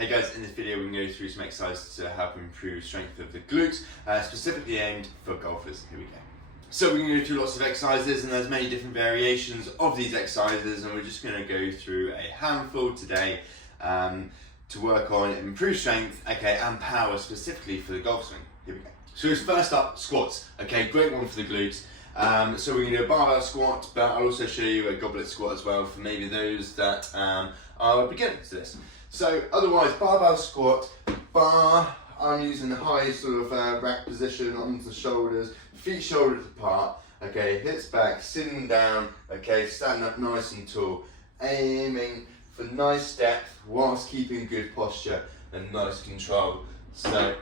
Hey guys, in this video we're going to go through some exercises to help improve strength of the glutes, specifically aimed for golfers. Here we go. So we're going to go through lots of exercises, and there's many different variations of these exercises, and we're just going to go through a handful today to work on improved strength, and power specifically for the golf swing. Here we go. So first up, squats. Great one for the glutes. So we're going to do a barbell squat, but I'll also show you a goblet squat as well for maybe those that are beginners to this. So otherwise, barbell squat, bar, I'm using the high sort of rack position onto the shoulders, feet shoulders apart, hips back, sitting down, standing up nice and tall, aiming for nice depth whilst keeping good posture and nice control. So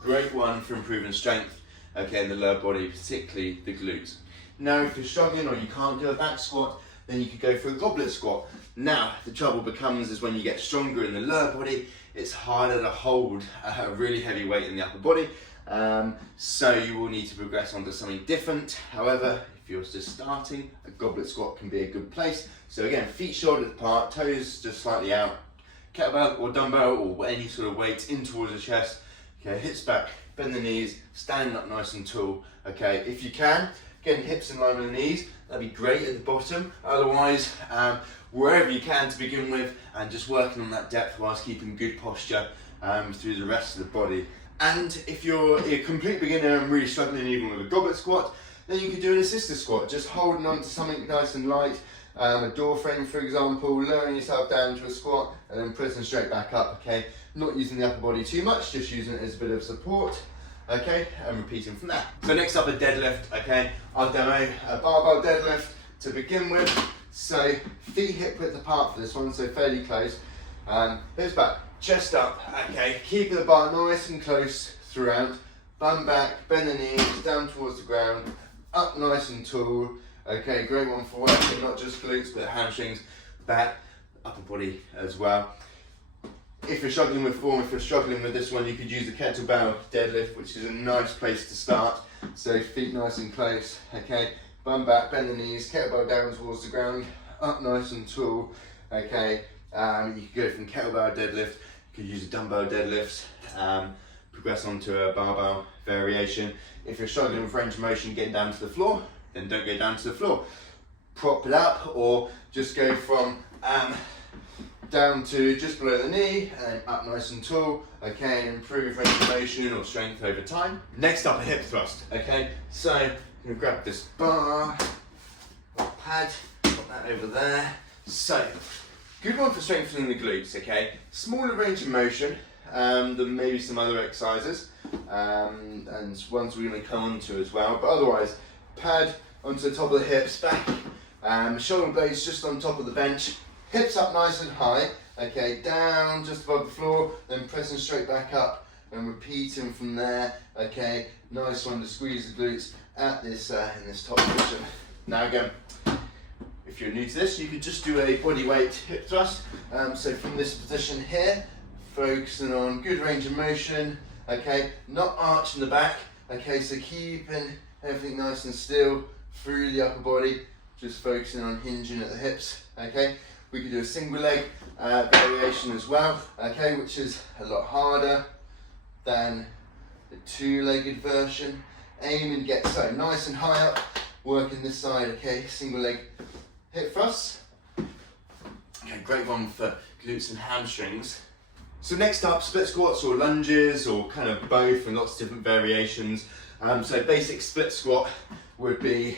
great one for improving strength, in the lower body, particularly the glutes. Now if you're struggling or you can't do a back squat, then you could go for a goblet squat. Now, the trouble becomes is when you get stronger in the lower body, it's harder to hold a really heavy weight in the upper body. So you will need to progress onto something different. However, if you're just starting, a goblet squat can be a good place. So again, feet shoulders apart, toes just slightly out, kettlebell or dumbbell or any sort of weight in towards the chest. Hips back, bend the knees, standing up nice and tall. If you can, getting hips in line with the knees, that'd be great at the bottom. Otherwise, wherever you can to begin with, and just working on that depth whilst keeping good posture through the rest of the body. And if you're a complete beginner and really struggling even with a goblet squat, then you could do an assisted squat, just holding on to something nice and light, a door frame for example, lowering yourself down to a squat and then pressing straight back up, Not using the upper body too much, just using it as a bit of support. And repeating from there. So next up, a deadlift, I'll demo a barbell deadlift to begin with. So feet hip width apart for this one, so fairly close. Hips back, chest up, keeping the bar nice and close throughout. Bum back, bend the knees, down towards the ground, up nice and tall. Great one for working not just glutes, but hamstrings, back, upper body as well. If you're struggling with form, if you're struggling with this one, you could use the kettlebell deadlift, which is a nice place to start. So feet nice and close, bum back, bend the knees, kettlebell down towards the ground, up nice and tall, You could go from kettlebell deadlift, you could use a dumbbell deadlift, progress onto a barbell variation. If you're struggling with range of motion getting down to the floor, then don't go down to the floor. Prop it up, or just go from down to just below the knee and up nice and tall, and improve range of motion or strength over time. Next up, a hip thrust, So I'm gonna grab this bar or pad, put that over there. So, good one for strengthening the glutes, Smaller range of motion than maybe some other exercises, and ones we're gonna come on to as well, but otherwise, pad onto the top of the hips, back, shoulder blades just on top of the bench, hips up nice and high, down just above the floor, then pressing straight back up and repeating from there, nice one to squeeze the glutes at this in this top position. Now again, if you're new to this, you could just do a body weight hip thrust. So from this position here, focusing on good range of motion, not arching the back, so keeping everything nice and still through the upper body, just focusing on hinging at the hips, We could do a single leg variation as well, which is a lot harder than the two-legged version. Aiming to get so nice and high up, working this side, single leg hip thrusts. Great one for glutes and hamstrings. So next up, split squats or lunges or kind of both, and lots of different variations. So basic split squat would be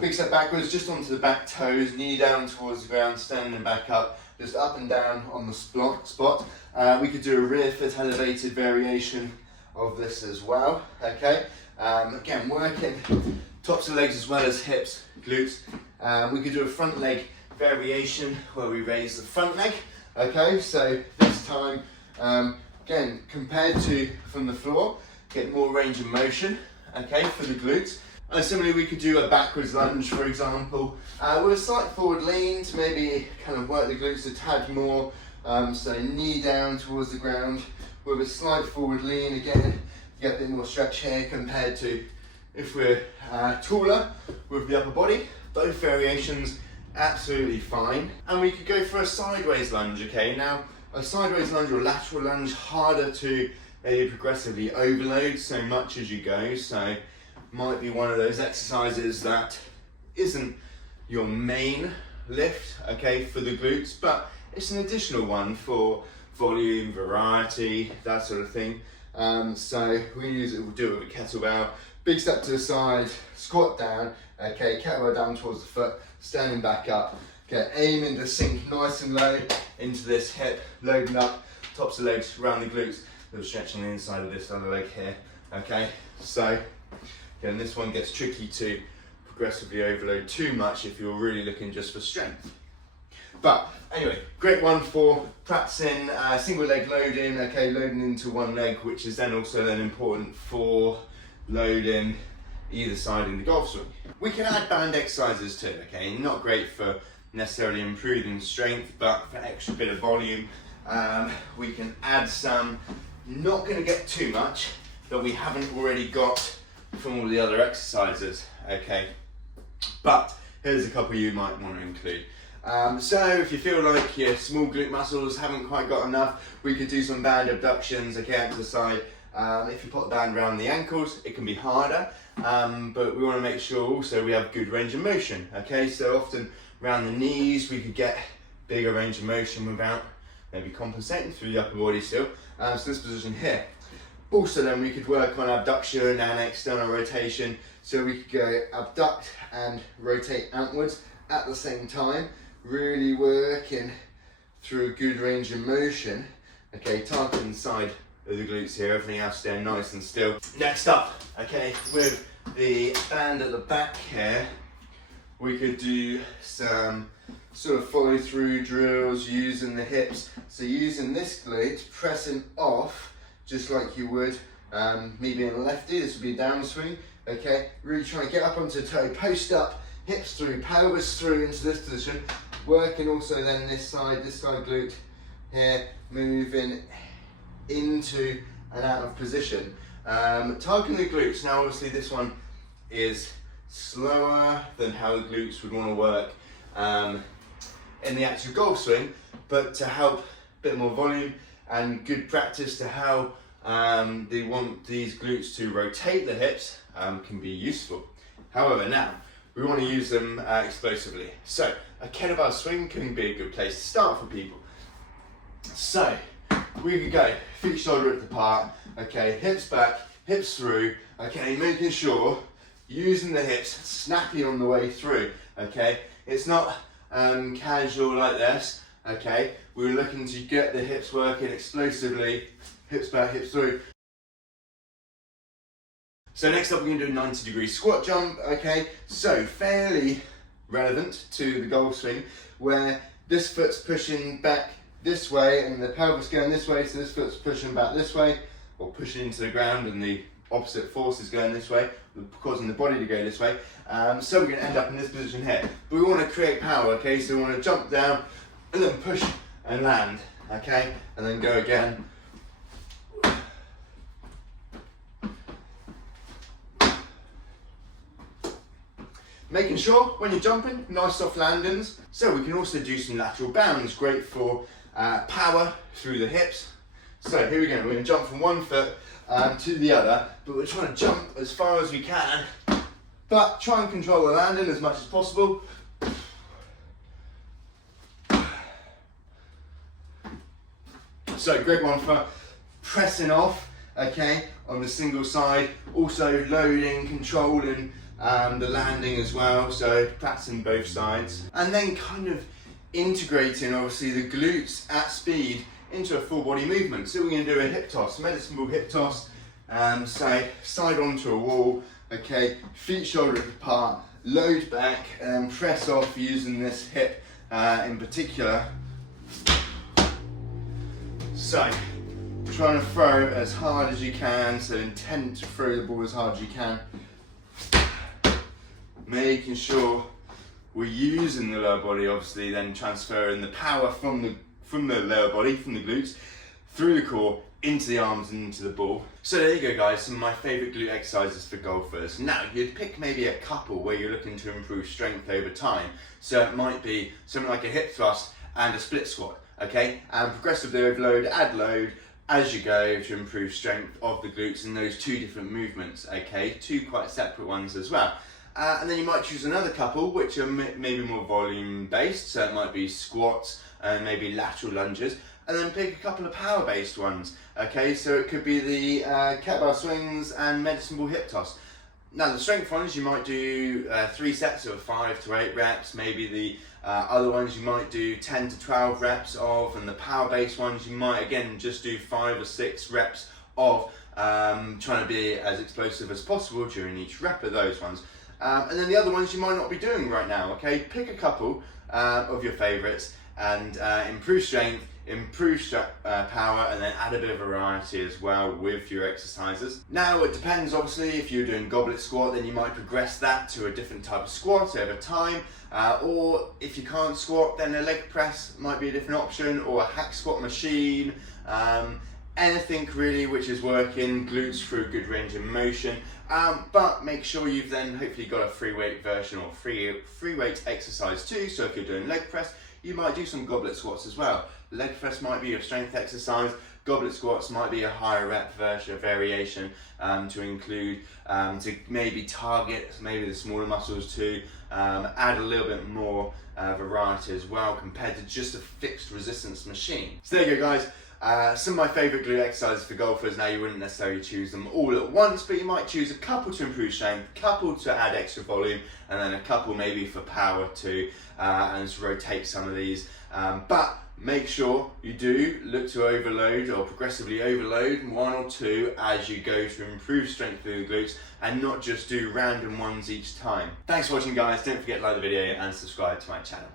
big step backwards, just onto the back toes, knee down towards the ground, standing back up, just up and down on the spot. We could do a rear foot elevated variation of this as well, Again, working tops of legs as well as hips, glutes. We could do a front leg variation where we raise the front leg, So this time, again, compared to from the floor, get more range of motion, for the glutes. Similarly, we could do a backwards lunge, for example, with a slight forward lean to maybe kind of work the glutes a tad more. So knee down towards the ground with a slight forward lean. Again, you get a bit more stretch here compared to if we're taller with the upper body. Both variations absolutely fine. And we could go for a sideways lunge, Now, A sideways lunge or lateral lunge, harder to maybe progressively overload so much as you go. So might be one of those exercises that isn't your main lift, okay, for the glutes, but it's an additional one for volume, variety, that sort of thing. So we'll do it with a kettlebell. Big step to the side, squat down, okay, kettlebell down towards the foot, standing back up. Okay, aiming to sink nice and low into this hip, loading up tops of legs around the glutes, a little stretch on the inside of this other leg here. Okay, so again, this one gets tricky to progressively overload too much if you're really looking just for strength. But anyway, great one for practicing single leg loading, okay, loading into one leg, which is then also important for loading either side in the golf swing. We can add band exercises too, okay, not great for necessarily improving strength, but for extra bit of volume, we can add some, not going to get too much that we haven't already got from all the other exercises, okay, but here's a couple you might want to include. So if you feel like your small glute muscles haven't quite got enough, we could do some band abductions, okay, to the side. If you put the band around the ankles, it can be harder, but we want to make sure also we have good range of motion, okay, so often around the knees we could get bigger range of motion without maybe compensating through the upper body still. So this position here. Also then we could work on abduction and external rotation, so we could go abduct and rotate outwards at the same time, really working through a good range of motion, okay, targeting the side of the glutes here, everything else staying nice and still. Next up, okay, with the band at the back here, we could do some sort of follow through drills using the hips. So using this glute, pressing off, just like you would, me being a lefty, this would be a downswing, okay, really trying to get up onto the toe, post up, hips through, pelvis through into this position, working also then this side glute here, moving into and out of position. Targeting the glutes, now obviously this one is slower than how the glutes would want to work in the actual golf swing, but to help a bit more volume and good practice to how they want these glutes to rotate the hips can be useful. However, now we want to use them explosively. So a kettlebell swing can be a good place to start for people. So we could go feet shoulder width apart, okay, hips back, hips through, okay, making sure using the hips snappy on the way through, okay. It's not casual like this, okay. We're looking to get the hips working explosively, hips back, hips through. So next up we're going to do a 90-degree squat jump, okay, so fairly relevant to the golf swing, where this foot's pushing back this way and the pelvis going this way, so this foot's pushing back this way, or pushing into the ground and the opposite force is going this way, causing the body to go this way. So we're going to end up in this position here. But we want to create power, okay, so we want to jump down and then push and land, okay, and then go again. Making sure when you're jumping, nice soft landings. So we can also do some lateral bounds, great for power through the hips. So here we go, we're going to jump from one foot to the other, but we're trying to jump as far as we can, but try and control the landing as much as possible. So great one for pressing off, okay, on the single side, also loading, controlling the landing as well, so practicing both sides. And then kind of integrating obviously the glutes at speed into a full body movement. So we're going to do a hip toss, medicine ball hip toss, so side onto a wall, okay, feet shoulder width apart, load back and press off using this hip in particular. So trying to throw as hard as you can, so intent to throw the ball as hard as you can. Making sure we're using the lower body, obviously then transferring the power from the lower body, from the glutes, through the core, into the arms and into the ball. So there you go guys, some of my favourite glute exercises for golfers. Now you'd pick maybe a couple where you're looking to improve strength over time. So it might be something like a hip thrust and a split squat. okay? And progressively overload, add load as you go to improve strength of the glutes in those two different movements, okay? Two quite separate ones as well. And then you might choose another couple which are maybe more volume based, so it might be squats and maybe lateral lunges, and then pick a couple of power based ones, okay? So it could be the kettlebell swings and medicine ball hip toss. Now the strength ones you might do 3 sets of 5 to 8 reps, maybe the other ones you might do 10 to 12 reps of, and the power based ones you might again just do 5 or 6 reps of, trying to be as explosive as possible during each rep of those ones. And then the other ones you might not be doing right now, okay? Pick a couple of your favourites and improve strength, improve power, and then add a bit of variety as well with your exercises. Now it depends, obviously, if you're doing goblet squat, then you might progress that to a different type of squat over time, or if you can't squat, then a leg press might be a different option, or a hack squat machine. Anything really which is working, glutes for a good range of motion, but make sure you've then hopefully got a free weight version or free weight exercise too. So if you're doing leg press, you might do some goblet squats as well. Leg press might be your strength exercise, goblet squats might be a higher rep version, variation to include, to maybe target maybe the smaller muscles too, add a little bit more variety as well compared to just a fixed resistance machine. So there you go guys. Some of my favourite glute exercises for golfers. Now you wouldn't necessarily choose them all at once, but you might choose a couple to improve strength, a couple to add extra volume, and then a couple maybe for power too, and to rotate some of these. But make sure you do look to overload or progressively overload 1 or 2 as you go to improve strength through the glutes, and not just do random ones each time. Thanks for watching guys, don't forget to like the video and subscribe to my channel.